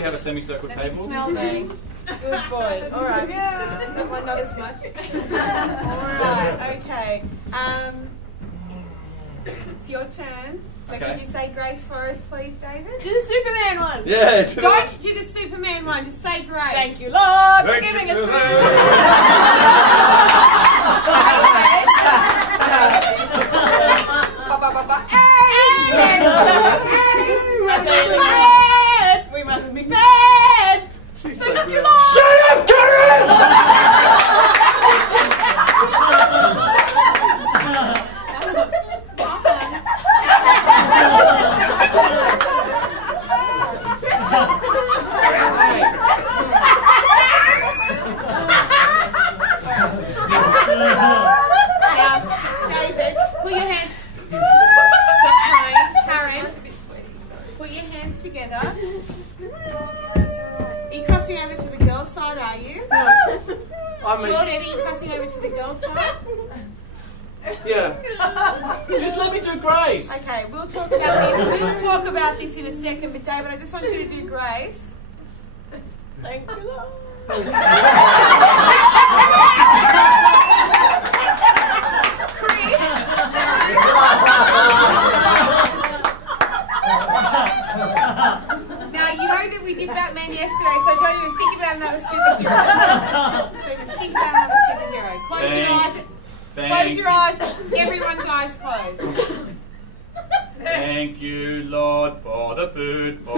we have a semicircle table? Smell me. Good boy. All right. That one not as much. All right. Okay. It's your turn. So Okay. could you say grace for us, please, David? Do the Superman one. Yeah. Don't do the Superman one. Just say grace. Thank you, Lord, for Thank giving you. us grace. We must be fed. She's so Thank you, good. Lord. Shut up, Karen! David, put your hands. Stop crying. Karen, put your hands together. Are you crossing over to the girls' side, are you? Jordan, are you crossing over to the girls' side? Yeah. Just let me do grace. Okay, we'll talk about this. We'll talk about this in a second, but David, I just want you to do grace. Thank you, Lord. Now, you know that we did Batman yesterday, so don't even think about another superhero. Don't even think about another superhero. Close your eyes. Close your eyes. Everyone's eyes closed. Thank you, Lord, for the food. For